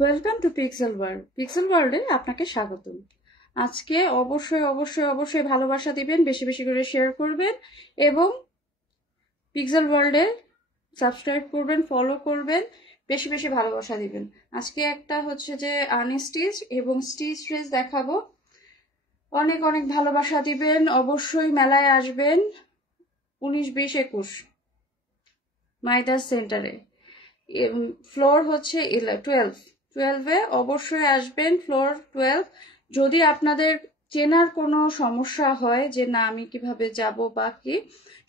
Welcome to pixel world. Pixel ওয়ার্ল্ডে আপনাকে স্বাগতম। আজকে অবশ্যই অবশ্যই অবশ্যই ভালোবাসা দিবেন, বেশি বেশি করে শেয়ার করবেন এবং পিক্সেল ওয়ার্ল্ডে সাবস্ক্রাইব করবেন, ফলো করবেন, বেশি বেশি ভালোবাসা দিবেন। আজকে একটা হচ্ছে যে আনস্টিচ এবং স্টিচ ড্রেস দেখাবো। অনেক অনেক ভালোবাসা দিবেন, অবশ্যই মেলায় আসবেন 19, 20, 21 মাইদাস সেন্টারে। ফ্লোর হচ্ছে 12-এ অবশ্যই আসবেন, ফ্লোর 12। যদি আপনাদের চেনার কোনো সমস্যা হয় যে না আমি কিভাবে যাব বা কি,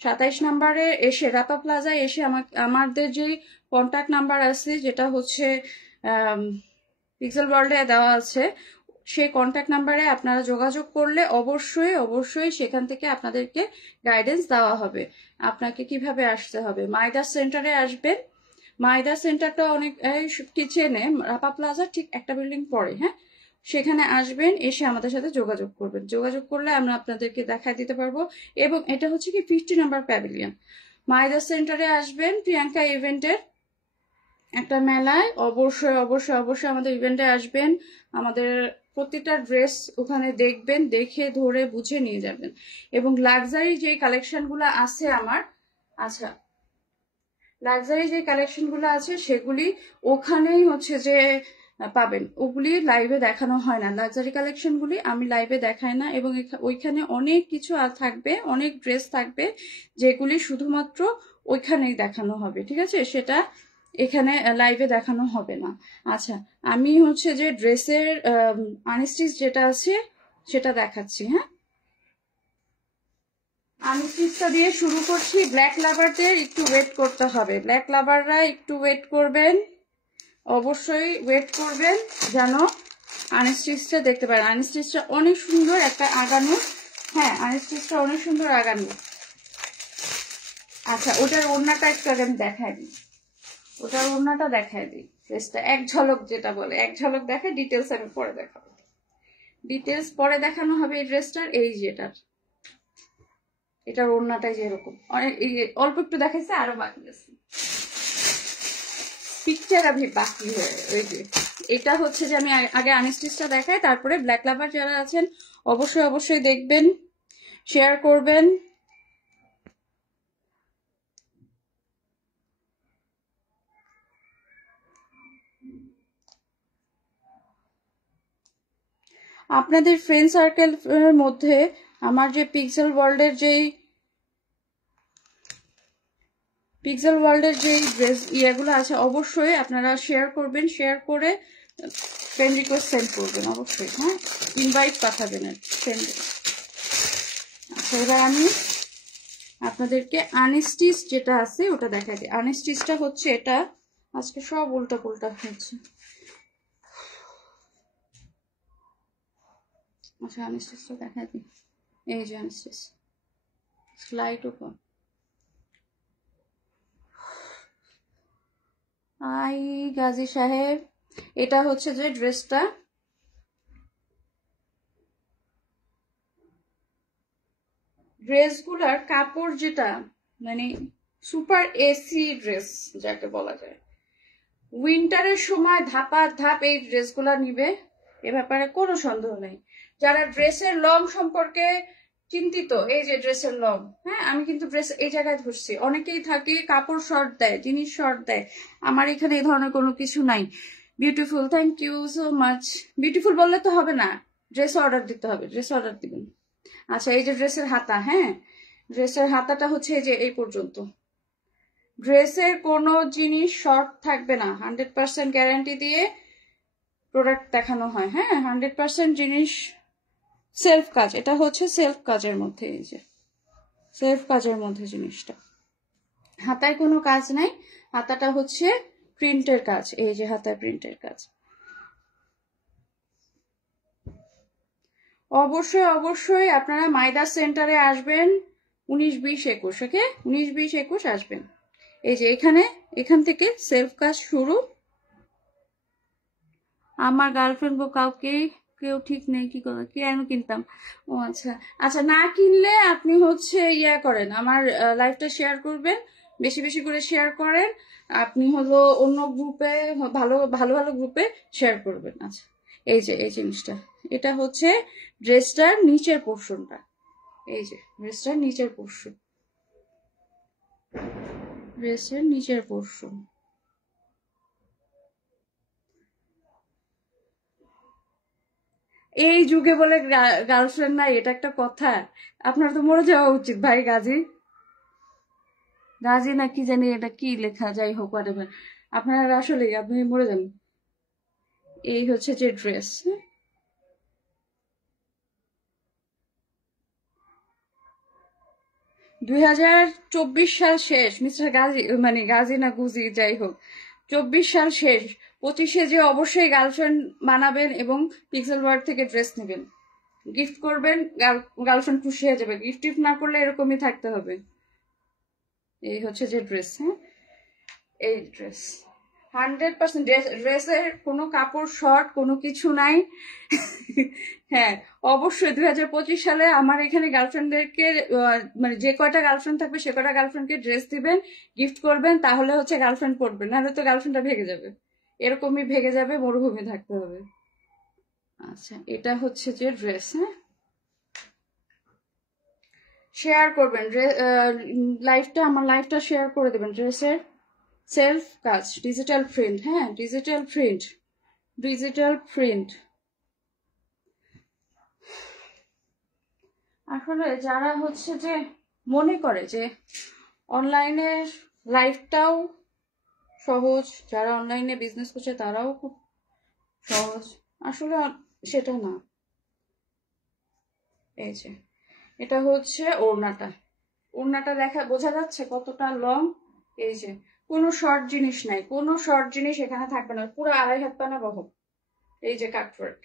27 নম্বরে এসে রাপা প্লাজায় এসে আমাদের যে কন্ট্যাক্ট নাম্বার আছে যেটা হচ্ছে পিক্সেল ওয়ার্ল্ডে দেওয়া আছে, সেই কন্ট্যাক্ট নাম্বারে আপনারা যোগাযোগ করলে অবশ্যই অবশ্যই সেখান থেকে আপনাদেরকে গাইডেন্স দেওয়া হবে আপনাকে কিভাবে আসতে হবে। মাইদাস সেন্টারে আসবেন। মাইদাস সেন্টারটা অনেক কিচেনে রাপা প্লাজা ঠিক একটা বিল্ডিং পরে, হ্যাঁ, সেখানে আসবেন, এসে আমাদের সাথে যোগাযোগ করবেন। যোগাযোগ করলে আমরা আপনাদেরকে দেখায় দিতে পারবো। এবং এটা হচ্ছে কি 50 নাম্বার প্যাভিলিয়ন। মাইদাস সেন্টারে আসবেন প্রিয়াঙ্কা ইভেন্টের একটা মেলায়, অবশ্যই অবশ্যই অবশ্যই আমাদের ইভেন্টে আসবেন। আমাদের প্রতিটা ড্রেস ওখানে দেখবেন, দেখে ধরে বুঝে নিয়ে যাবেন। এবং লাক্সারি যে কালেকশনগুলো আছে আমার, আচ্ছা, লাক্সারি যে কালেকশনগুলো আছে সেগুলি ওখানেই হচ্ছে যে পাবেন। ওগুলি লাইভে দেখানো হয় না, লাক্সারি কালেকশনগুলি আমি লাইভে দেখাই না। এবং ওইখানে অনেক কিছু থাকবে, অনেক ড্রেস থাকবে যেগুলি শুধুমাত্র ওইখানেই দেখানো হবে, ঠিক আছে? সেটা এখানে লাইভে দেখানো হবে না। আচ্ছা, আমি হচ্ছে যে ড্রেসের আনস্টিচ যেটা আছে সেটা দেখাচ্ছি। হ্যাঁ, আনস্টিচটা দিয়ে শুরু করছি। ব্ল্যাক লাভারদের একটু ওয়েট করতে হবে, ব্ল্যাক লাভাররা একটু ওয়েট করবেন, অবশ্যই ওয়েট করবেন যেন আনস্টিচটা দেখতে পারেন। আনস্টিচটা অনেক সুন্দর একটা আগানো, হ্যাঁ আনস্টিচটা অনেক সুন্দর আগানো। আচ্ছা, ওটার ওড়নাটা একটু আগে আমি দেখাই দিই, ওটার ওড়নাটা দেখাই দিই। ড্রেসটা এক ঝলক, যেটা বলে এক ঝলক দেখায়, ডিটেলস আমি পরে দেখাবো, ডিটেলস পরে দেখানো হবে এই ড্রেসটার। এই যেটার, এটার ওড়নাটাই যেরকম অল্প একটু দেখাইছে, আরো বাকি আছে পিকচার আমি বাকি হয়ে। ওই যে এটা হচ্ছে যে আমি আগে আনস্টিচটা দেখাই, তারপরে ব্ল্যাক লাভার যারা আছেন অবশ্যই অবশ্যই দেখবেন, শেয়ার করবেন। আপনাদের ফ্রেন্ড সার্কেল মধ্যে আমার যে পিক্সেল ওয়ার্ল্ডের যেই ড্রেস ইয়েগুলো আছে অবশ্যই আপনারা শেয়ার করবেন, শেয়ার করে ফ্রেন্ড রিকোয়েস্ট সেন্ড করবেন অবশ্যই। হ্যাঁ, ইনভাইট পাঠাবেন ফ্রেন্ডে। আচ্ছা, এবার আমি আপনাদেরকে আনস্টিচ যেটা আছে ওটা দেখাই দিই। আনস্টিচটা হচ্ছে এটা, আজকে সব উল্টা পুল্টা হচ্ছে। আচ্ছা, আনস্টিচটা দেখাই দিই। এই যে আনস্টিচ, স্লাইড উপর আই গাজী সাহেব, এটা হচ্ছে যে ড্রেসটা। ড্রেসগুলার কাপড় যেটা মানে সুপার এসি ড্রেস যাকে বলা যায়। উইন্টারের সময় ধাপা ধাপ এই ড্রেসগুলা নিবে, এ ব্যাপারে কোনো সন্দেহ নেই। যারা ড্রেসের লং সম্পর্কে চিন্তিত, এই যে ড্রেসের লং, হ্যাঁ আমি কিন্তু ড্রেস এই জায়গায় ধরছি। অনেকেই থাকে কাপড় শর্ট দেয়, জিনিস শর্ট দেয়, আমার এখানে এই ধরনের কোনো কিছু নাই। Beautiful, thank you so much. Beautiful বললে তো হবে না, ড্রেস অর্ডার দিতে হবে, ড্রেস অর্ডার দিবেন। আচ্ছা, এই যে ড্রেসের হাতা, হ্যাঁ ড্রেসের হাতাটা হচ্ছে যে এই পর্যন্ত। ড্রেসের কোনো জিনিস শর্ট থাকবে না, 100% গ্যারান্টি দিয়ে প্রোডাক্ট দেখানো হয়। হ্যাঁ, 100% জিনিস সেলফ কাজ, এটা হচ্ছে সেলফ কাজের মধ্যে, এই যে সেলফ কাজের মধ্যে জিনিসটা, হাতায় কোনো কাজ নাই, হাতাটা হচ্ছে প্রিন্টের কাজ, এই যে হাতায় প্রিন্টের কাজ। অবশ্যই অবশ্যই আপনারা মাইদাস সেন্টারে আসবেন 19, 20, 21, ওকে 19, 20, 21 আসবেন। এই যে এখান থেকে সেলফ কাজ শুরু। আমার গার্লফ্রেন্ড গো, কাউকে কেউ ঠিক নেই, কি করে কি আমি কিনতাম। ও আচ্ছা, আচ্ছা না কিনলে আপনি হচ্ছে ইয়া করেন, আমার লাইভটা শেয়ার করবেন, বেশি বেশি করে শেয়ার করেন। আপনি হলো অন্য গ্রুপে, ভালো ভালো ভালো গ্রুপে শেয়ার করবেন। আচ্ছা, এই যে এই জিনিসটা, এটা হচ্ছে ড্রেসটার নিচের পোর্শনটা। এই যে ড্রেসটার নিচের পোর্শন, ড্রেসের নিচের পোর্শন। এই যুগে বলে গার্লফ্রেন্ড নাই, এটা একটা কথা? আপনার তো মরে যাওয়া উচিত ভাই। গাজী গাজী না কি জানি এটা কি লেখা, যাই হোক whatever। আপনার আসলে আপনি মরে যান। এই হচ্ছে যে ড্রেস। 2024 সাল শেষ মিস্টার গাজী, মানে গাজী না গুজি, যাই হোক 24 সাল শেষ। 25-এ যে অবশ্যই গার্লফ্রেন্ড বানাবেন এবং পিক্সেল ওয়ার্ড থেকে ড্রেস নেবেন, গিফট করবেন, গার্লফ্রেন্ড খুশি হয়ে যাবে। গিফট টিফট না করলে এরকমই থাকতে হবে। এই হচ্ছে যে ড্রেস। হ্যাঁ, এই ড্রেস 100% ড্রেসের কোনো কাপড় শর্ট কোনো কিছু নাই। হ্যাঁ, অবশ্যই 2025 সালে আমার এখানে গার্লফ্রেন্ডদেরকে, মানে যে কয়টা গার্লফ্রেন্ড থাকবে সে কয়টা গার্লফ্রেন্ডকে ড্রেস দিবেন, গিফট করবেন, তাহলে হচ্ছে গার্লফ্রেন্ড পড়বে, নাহলে তো গার্লফ্রেন্ডটা ভেঙে যাবে। এরকমই ভেঙে যাবে, মরুভূমি থাকতে হবে। আচ্ছা, এটা হচ্ছে যে ড্রেস। হ্যাঁ, শেয়ার করবেন লাইভটা, আমার লাইভটা শেয়ার করে দেবেন। ড্রেসের সেলফ কাজ, ডিজিটাল প্রিন্ট। হ্যাঁ, ডিজিটাল প্রিন্ট, ডিজিটাল প্রিন্ট। আসলে যারা হচ্ছে যে মনে করে যে অনলাইনের লাইফটাও সহজ, যারা অনলাইনে বিজনেস করছে তারাও খুব সহজ, আসলে সেটা না। এই যে এটা হচ্ছে ওড়নাটা, ওড়নাটা দেখা বোঝা যাচ্ছে কতটা লং। এই যে কোনো শর্ট জিনিস নাই, কোনো শর্ট জিনিস এখানে থাকবে না, পুরো 2.5 হাত পানা বহর। এই যে কাটওয়ার্ক,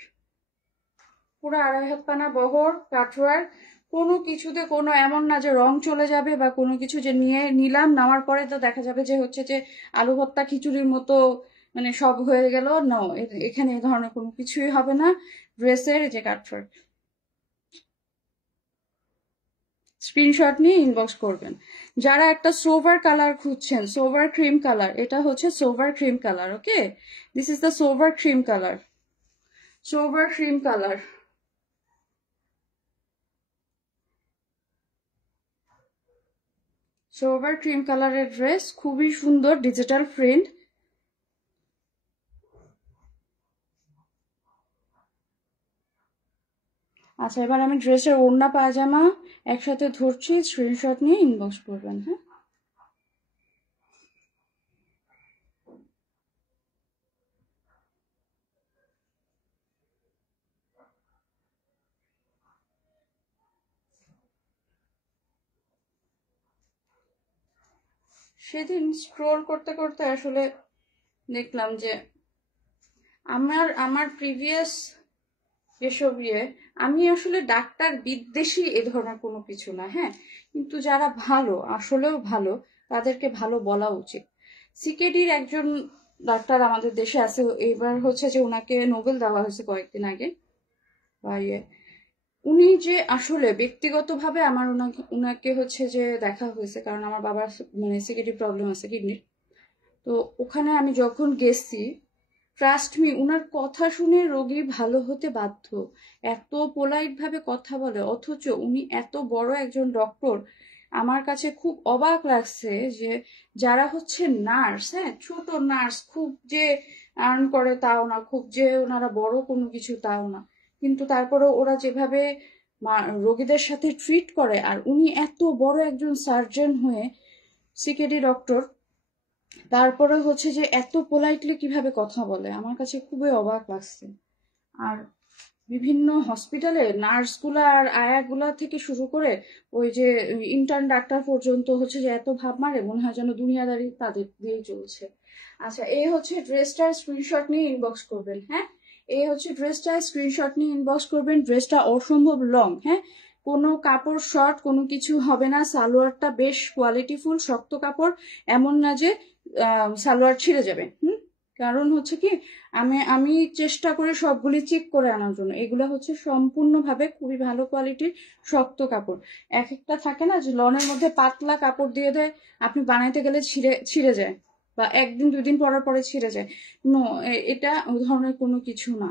পুরো 2.5 হাত পানা বহর কাটওয়ার্ক। কোনো কিছুতে কোনো এমন না যে রং চলে যাবে বা কোনো কিছু যে নিয়ে নিলাম, নেওয়ার পরে তো দেখা যাবে যে হচ্ছে যে আলু ভর্তা খিচুড়ির মতো মানে সব হয়ে গেল। না, এখানে এই ধরনের কোনো কিছুই হবে না। ড্রেসের যে কাটওয়ার্ক, স্ক্রিনশট নিয়ে ইনবক্স করবেন। যারা একটা সোভার কালার খুঁজছেন, সোভার ক্রিম কালার, এটা হচ্ছে sober cream colour. Okay, this is the sober cream colour, sober cream colour. Sober cream কালারের ড্রেস, খুবই সুন্দর, ডিজিটাল প্রিন্ট। আচ্ছা, এবার আমি ড্রেসের ওড়না পায়জামা একসাথে ধরছি, স্ক্রিনশট নিয়ে ইনবক্স করবেন। হ্যাঁ, সেদিন স্ক্রোল করতে করতে আসলে দেখলাম যে আমার আমার প্রিভিয়াস যেসব আমি আসলে ডাক্তার বিদ্বেষী এ ধরনের কোনো কিছু না। হ্যাঁ, কিন্তু যারা ভালো, আসলেও ভালো, তাদেরকে ভালো বলা উচিত। সিকেডির একজন ডাক্তার আমাদের দেশে আছে, এবার হচ্ছে যে ওনাকে নোবেল দেওয়া হয়েছে কয়েকদিন আগে। উনি যে আসলে ব্যক্তিগতভাবে আমার উনাকে হচ্ছে যে দেখা হয়েছে, কারণ আমার বাবার মানে সিকিউরিটি প্রবলেম আছে কিডনির। তো ওখানে আমি যখন গেছি, ট্রাস্ট মি, উনার কথা শুনে রোগী ভালো হতে বাধ্য। এত পোলাইট ভাবে কথা বলে, অথচ উনি এত বড় একজন ডক্টর। আমার কাছে খুব অবাক লাগছে যে যারা হচ্ছে নার্স, হ্যাঁ ছোট নার্স, খুব যে আর্ন করে তাও না, খুব যে ওনারা বড় কোনো কিছু তাও না, কিন্তু তারপরে ওরা যেভাবে রোগীদের সাথে ট্রিট করে, আর উনি এত বড় একজন সার্জন হয়ে সিকেডি ডক্টর, তারপরে হচ্ছে যে এত পোলাইটলি কিভাবে কথা বলে, আমার কাছে খুবই অবাক লাগছে। আর বিভিন্ন হসপিটালে নার্সগুলা আর আয়াগুলা থেকে শুরু করে ওই যে ইন্টার্ন ডাক্তার পর্যন্ত হচ্ছে যে এত ভাব মারে, মনে হয় যেন দুনিয়াদারি তাদের দিয়েই চলছে। আচ্ছা, এই হচ্ছে ড্রেসটার স্ক্রিনশট নিয়ে ইনবক্স করবেন। হ্যাঁ, এই হচ্ছে ড্রেসটা, স্ক্রিনশট নিয়ে ইনবক্স করবেন। ড্রেসটা অসম্ভব লং। হ্যাঁ, কোনো কাপড় শর্ট কোনো কিছু হবে না। সালোয়ারটা বেশ কোয়ালিটিফুল, শক্ত কাপড়, এমন না যে সালোয়ার ছিঁড়ে যাবে। কারণ হচ্ছে কি আমি চেষ্টা করি সবগুলি চেক করে আনার জন্য। এগুলো হচ্ছে সম্পূর্ণভাবে খুবই ভালো কোয়ালিটির শক্ত কাপড়। এক একটা থাকে না যে লনের মধ্যে পাতলা কাপড় দিয়ে দেয়, আপনি বানাইতে গেলে ছিঁড়ে যায়, বা একদিন দুদিন পরার পরে ছিঁড়ে যায়। নো, এটা ওই ধরনের কোনো কিছু না।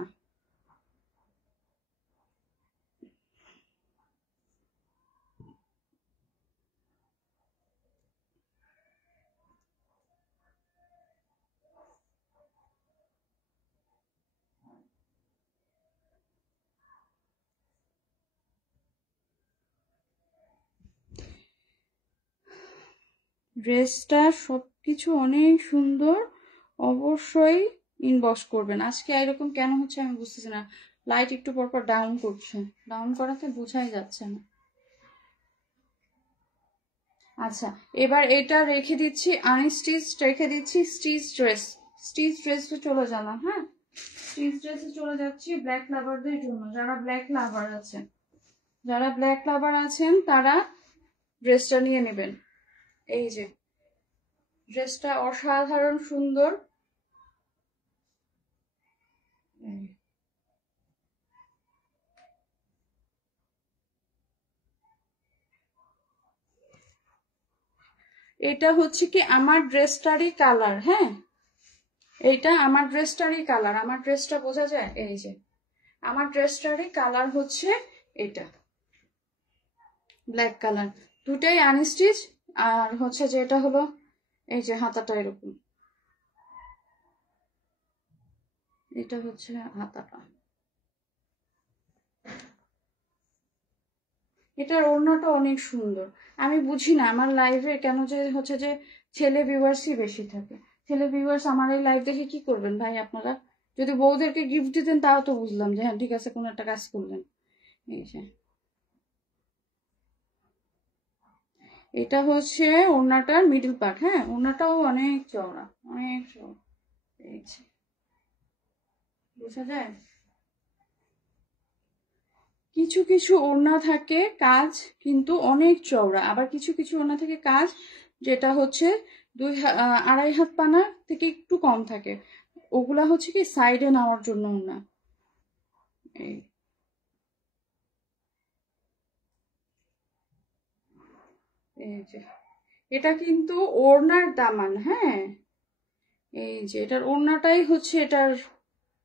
ড্রেসটা সবকিছু অনেক সুন্দর। অবশ্যই ইনবক্স করবেন। আজকে এরকম কেন হচ্ছে আমি বুঝতেছি না, লাইট একটু পর পর ডাউন করছে, ডাউন করাতে বোঝাই যাচ্ছে না। আচ্ছা, এবার এটা রেখে দিচ্ছি আনস্টিচ, রেখে দিচ্ছি স্টিচ ড্রেস। স্টিচ ড্রেসে চলে গেলাম। হ্যাঁ, স্টিচ ড্রেসে চলে যাচ্ছি ব্ল্যাক লাভারদের জন্য। যারা ব্ল্যাক লাভার আছেন, তারা ড্রেসটা নিয়ে নেবেন। এই যে ড্রেসটা অসাধারণ সুন্দর। এটা হচ্ছে কি আমার ড্রেসটারই কালার। হ্যাঁ, এইটা আমার ড্রেসটারই কালার। আমার ড্রেসটা বোঝা যায়? এই যে আমার ড্রেসটারই কালার হচ্ছে এটা, ব্ল্যাক কালার। দুটাই আনস্টিচ। আর হচ্ছে যে এটা হলো, এই যে হাতাটা এরকম, এটা হচ্ছে হাতাটা। এটার ওড়নাটা অনেক সুন্দর। আমি বুঝি না আমার লাইভে কেন যে হচ্ছে যে ছেলে ভিউয়ার্সই বেশি থাকে। ছেলে ভিউয়ার্স আমার এই লাইভ দেখে কি করবেন ভাই আপনারা? যদি বউদেরকে গিফট দিতেন তাও তো বুঝলাম যে হ্যাঁ ঠিক আছে, কোনো একটা কাজ করলেন। এই যে এটা হচ্ছে ওড়নাটার মিডল পার্ট। হ্যাঁ, ওড়নাটাও অনেক চওড়া, অনেক চওড়া। এই যে বোঝা যায়। কিছু কিছু ওড়না থাকে কাজ কিন্তু অনেক চওড়া, আবার কিছু কিছু ওড়না থেকে কাজ যেটা হচ্ছে আড়াই হাত পানা থেকে একটু কম থাকে। ওগুলা হচ্ছে কি সাইডে নেওয়ার জন্য ওড়না। এই এই যে এটা কিন্তু ওড়নার দামান। হ্যাঁ, এই যে এটার ওড়নাটাই হচ্ছে এটার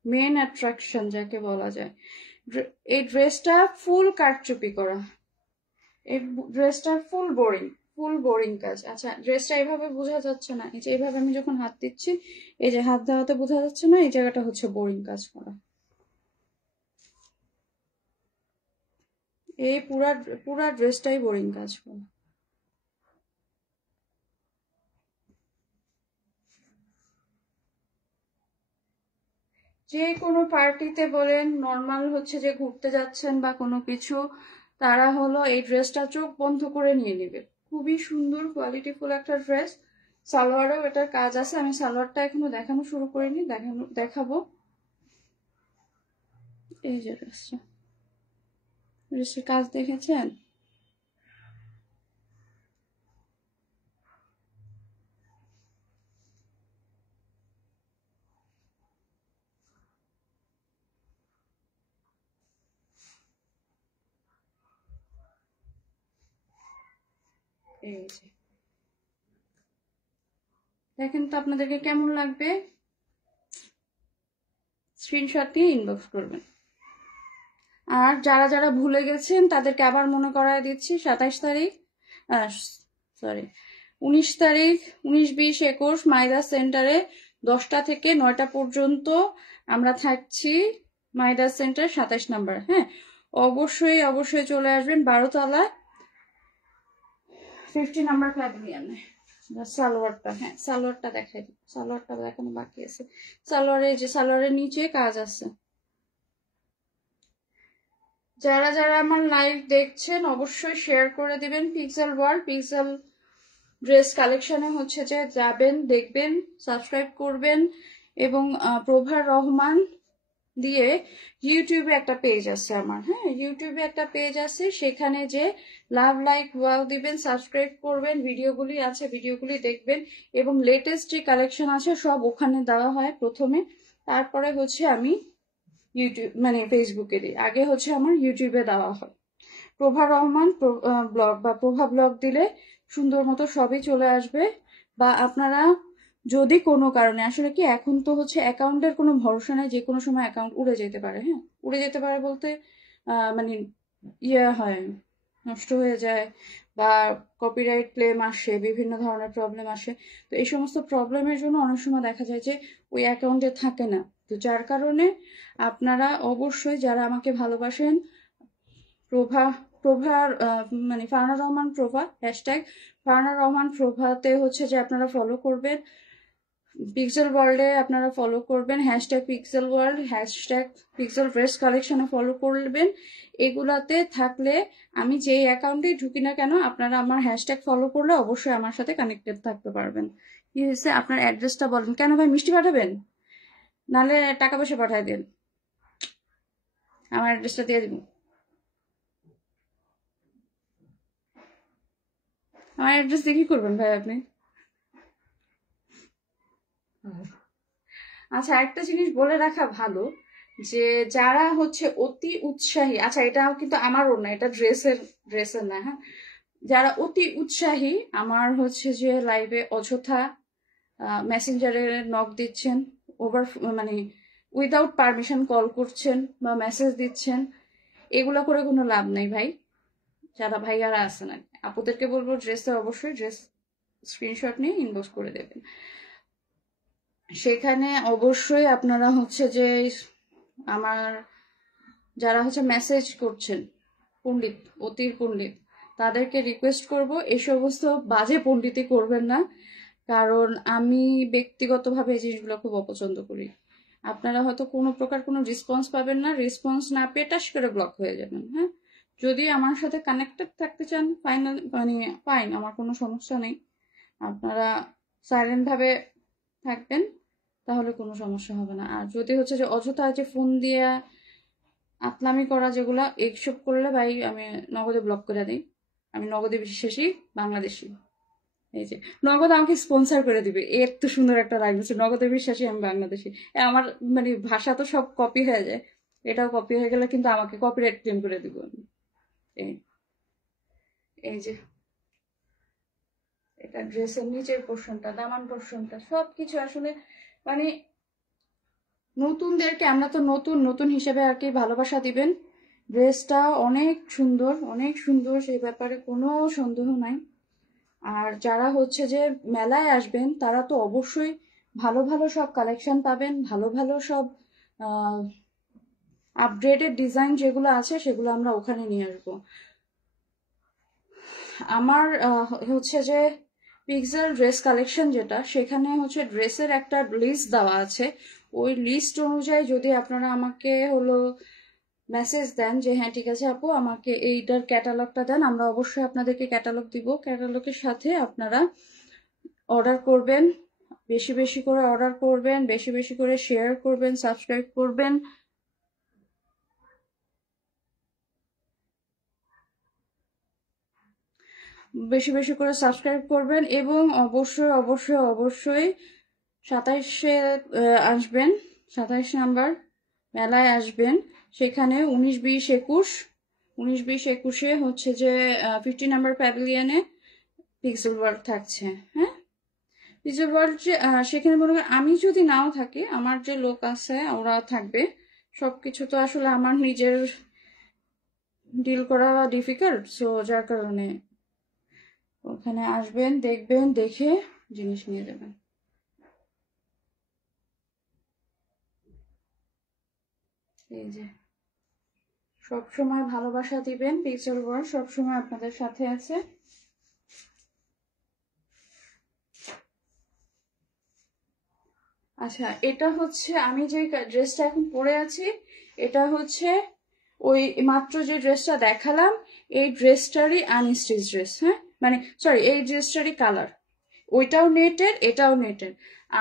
মেন অ্যাট্রাকশন যাকে বলা যায়। এই ড্রেসটা ফুল কারচুপি করা, এই ড্রেসটা ফুল বোরিং কাজ। আচ্ছা, ড্রেসটা এইভাবে বোঝা যাচ্ছে না, এই যে এইভাবে আমি যখন হাত দিচ্ছি, এই যে হাত দেওয়াতে বোঝা যাচ্ছে না, এই জায়গাটা হচ্ছে বোরিং কাজ করা। এই পুরা ড্রেসটাই বোরিং কাজ করা। যে কোনো পার্টিতে বলেন, নর্মাল হচ্ছে যে ঘুরতে যাচ্ছেন বা কোনো কিছু, তারা হলো এই ড্রেসটা চোখ বন্ধ করে নিয়ে নেবে। খুবই সুন্দর কোয়ালিটিফুল একটা ড্রেস। সালোয়ারেও এটার কাজ আছে। আমি সালোয়ারটা এখনো দেখানো শুরু করিনি, দেখাবো। এই যে ড্রেসটার কাজ দেখেছেন? এই যে দেখেন তো আপনাদেরকে কেমন লাগবে। স্ক্রিনশট দিয়ে ইনবক্স করবেন। আর যারা যারা ভুলে গেছেন তাদেরকে আবার মনে করায় দিচ্ছি, 27 তারিখ, সরি 19 তারিখ, 19, 20, 21 মাইদা সেন্টারে 10টা থেকে 9টা পর্যন্ত আমরা থাকছি। Maida centre 27 number. হ্যাঁ, অবশ্যই অবশ্যই চলে আসবেন। 12 তলায় 50 নাম্বার প্যাভিলিয়নে। সালোয়ারটা, হ্যাঁ সালোয়ারটা দেখাই দিই, সালোয়ারটা দেখানো বাকি আছে। সালোয়ারের নিচে কাজ আছে। যারা যারা আমার লাইভ দেখছেন অবশ্যই শেয়ার করে দিবেন। পিক্সেল ওয়ার্ল্ড, পিক্সেল ড্রেস কালেকশনে হচ্ছে যে যাবেন, দেখবেন, সাবস্ক্রাইব করবেন। এবং প্রভার রহমান দিয়ে ইউটিউবে একটা পেজ আছে আমার, হ্যাঁ, ইউটিউবে একটা পেজ আছে, সেখানে যে লাভ লাইক ওয়াও দিবেন, সাবস্ক্রাইব করবেন, ভিডিওগুলি আছে, ভিডিওগুলি দেখবেন, এবং লেটেস্ট যে কালেকশন আছে সব ওখানে দেওয়া হয় প্রথমে, তারপরে হচ্ছে আমি ইউটিউব মানে ফেসবুকে দিই, আগে হচ্ছে আমার ইউটিউবে দেওয়া হয়। প্রভা রহমান ব্লগ বা প্রভা ব্লগ দিলে সুন্দর মতো সবই চলে আসবে। বা আপনারা যদি কোনো কারণে, আসলে কি এখন তো হচ্ছে অ্যাকাউন্টের কোনো ভরসা নেই, যে কোনো সময় অ্যাকাউন্ট উড়ে যেতে পারে, হ্যাঁ, উড়ে যেতে পারে বলতে মানে ইয়ে হয়, নষ্ট হয়ে যায়, বা কপিরাইট ক্লেম আসে, বিভিন্ন ধরনের প্রবলেম আসে। তো এই সমস্ত প্রবলেমের জন্য অনেক সময় দেখা যায় যে ওই অ্যাকাউন্টে থাকে না। তো যার কারণে আপনারা অবশ্যই যারা আমাকে ভালোবাসেন, প্রভা প্রভার মানে ফারহানা রহমান প্রভা, হ্যাশট্যাগ ফারহানা রহমান প্রভাতে হচ্ছে যে আপনারা ফলো করবেন, পিক্সেল ওয়ার্ল্ডে আপনারা ফলো করবেন, hashtag pixel world, hashtag pixel dress কালেকশনে ফলো করবেন। এগুলাতে থাকলে আমি যেই অ্যাকাউন্টে ঢুকি না কেন, আপনারা আমার হ্যাশট্যাগ ফলো করলে অবশ্যই আমার সাথে কানেক্টেড থাকতে পারবেন। কি হয়েছে, আপনার অ্যাড্রেসটা বলেন। কেন ভাই, মিষ্টি পাঠাবেন নাহলে টাকা পয়সা পাঠাই দেন, আমার অ্যাড্রেসটা দিয়ে দিব। আমার অ্যাড্রেস দিয়ে কি করবেন ভাই আপনি? আচ্ছা, একটা জিনিস বলে রাখা ভালো, যে যারা হচ্ছে অতি উৎসাহী, আচ্ছা এটাও কিন্তু আমারও না, এটা ড্রেসের না, হ্যাঁ, যারা অতি উৎসাহী আমার হচ্ছে যে লাইভে অযথা মেসেঞ্জারে নক দিচ্ছেন, ওভার মানে উইদাউট পারমিশন কল করছেন বা মেসেজ দিচ্ছেন, এগুলো করে কোনো লাভ নেই ভাই। যারা ভাইয়ারা আছেন আর কি, আপুদেরকে বলবো ড্রেসে অবশ্যই ড্রেস স্ক্রিনশট নিয়ে ইনবক্স করে দেবেন। সেখানে অবশ্যই আপনারা হচ্ছে যে আমার যারা হচ্ছে মেসেজ করছেন পণ্ডিত, অতির পণ্ডিত, তাদেরকে রিকোয়েস্ট করব এই সমস্ত বাজে পণ্ডিতি করবেন না, কারণ আমি ব্যক্তিগতভাবে এই জিনিসগুলো খুব অপছন্দ করি। আপনারা হয়তো কোনো প্রকার কোনো রেসপন্স পাবেন না, রেসপন্স না পেয়ে টাস করে ব্লক হয়ে যাবেন, হ্যাঁ। যদি আমার সাথে কানেক্টেড থাকতে চান ফাইনাল মানে ফাইন, আমার কোনো সমস্যা নেই, আপনারা সাইলেন্ট ভাবে থাকবেন, তাহলে কোনো সমস্যা হবে না। আর যদি হচ্ছে যে অযথা যে ফোন দিয়ে আতলামি করা, যেগুলা এইসব করলে ভাই আমি নগদে ব্লক করে দিই। আমি নগদে বিশ্বাসী, বাংলাদেশি। এই যে নগদ আমাকে স্পন্সর করে দিবে, এর তো সুন্দর একটা লাইন আছে, নগদে বিশ্বাসী আমি বাংলাদেশি। আমার মানে ভাষা তো সব কপি হয়ে যায়, এটাও কপি হয়ে গেলে কিন্তু আমাকে কপিরাইট ক্লেম করে দিব আমি। এই এই যে এটা ড্রেসের নিচের পোর্শনটা, দামান পোর্শনটা, সবকিছু আসলে মানে নতুনদেরকে, আমরা তো নতুন নতুন হিসেবে আর কি ভালোবাসা দিবেন। ড্রেসটা অনেক সুন্দর, অনেক সুন্দর, সেই ব্যাপারে কোনো সন্দেহ নাই। আর যারা হচ্ছে যে মেলায় আসবেন, তারা তো অবশ্যই ভালো ভালো সব কালেকশন পাবেন, ভালো ভালো সব আপগ্রেডেড ডিজাইন যেগুলো আছে সেগুলো আমরা ওখানে নিয়ে আসবো। আমার হচ্ছে যে পিক্সেল ড্রেস কালেকশন যেটা, সেখানে হচ্ছে ড্রেসের একটা লিস্ট দেওয়া আছে। ওই লিস্ট অনুযায়ী যদি আপনারা আমাকে হলো মেসেজ দেন যে হ্যাঁ ঠিক আছে আপু আমাকে এইটার ক্যাটালগটা দেন, আমরা অবশ্যই আপনাদেরকে ক্যাটালগ দিব। ক্যাটালগের সাথে আপনারা অর্ডার করবেন, বেশি বেশি করে অর্ডার করবেন, বেশি বেশি করে শেয়ার করবেন, সাবস্ক্রাইব করবেন। বেশি বেশি করে সাবস্ক্রাইব করবেন, এবং অবশ্যই অবশ্যই অবশ্যই 27-এ আসবেন, 27 নাম্বার মেলায় আসবেন। সেখানে 19, 20, 21, 19, 20, 21-এ হচ্ছে যে 50 নাম্বার প্যাভিলিয়নে পিক্সেল ওয়ার্ল্ড থাকছে, হ্যাঁ। পিক্সেল ওয়ার্ল্ড যে সেখানে মনে করেন আমি যদি নাও থাকি, আমার যে লোক আছে ওরা থাকবে। সবকিছু তো আসলে আমার নিজের ডিল করা ডিফিকাল্ট, সো যার কারণে ওখানে আসবেন, দেখবেন, দেখে জিনিস নিয়ে যাবেন। এই যে সবসময় ভালোবাসা দিবেন, পিক্সেল ওয়ার্ল্ড সবসময় আপনাদের সাথে আছে। আচ্ছা, এটা হচ্ছে আমি যে ড্রেসটা এখন পরে আছি, এটা হচ্ছে ওই মাত্র যে ড্রেসটা দেখালাম, এই ড্রেসটারই আনস্টিচ ড্রেস, হ্যাঁ, মানে সরি এই ড্রেসটারই কালার, ওইটাও নেটের এটাও নেটের।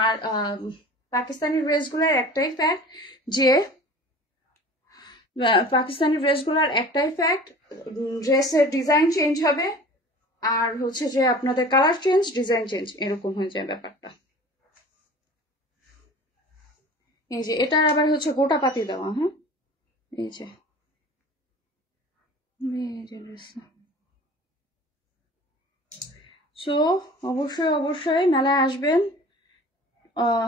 আর পাকিস্তানি ড্রেসগুলোর একটাই ফ্যাক্ট যে পাকিস্তানি ড্রেসগুলোর একটাই ফ্যাক্ট, ড্রেসের ডিজাইন চেঞ্জ হবে আর হচ্ছে যে আপনাদের কালার চেঞ্জ, ডিজাইন চেঞ্জ, এরকম হয়ে যায় ব্যাপারটা। এই যে এটার আবার হচ্ছে গোটা পাতি দেওয়া, হ্যাঁ এই যে সো অবশ্যই অবশ্যই মেলায় আসবেন,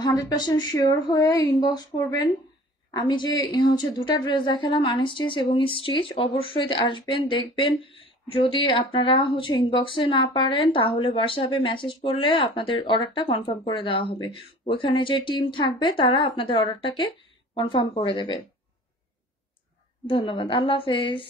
100% শিওর হয়ে ইনবক্স করবেন। আমি যে হচ্ছে দুটা ড্রেস দেখালাম আনস্টিচ এবং স্টিচ, অবশ্যই আসবেন দেখবেন। যদি আপনারা হচ্ছে ইনবক্সে না পারেন তাহলে হোয়াটসঅ্যাপে মেসেজ করলে আপনাদের অর্ডারটা কনফার্ম করে দেওয়া হবে। ওইখানে যে টিম থাকবে তারা আপনাদের অর্ডারটাকে কনফার্ম করে দেবে। ধন্যবাদ, আল্লাহ হাফেজ।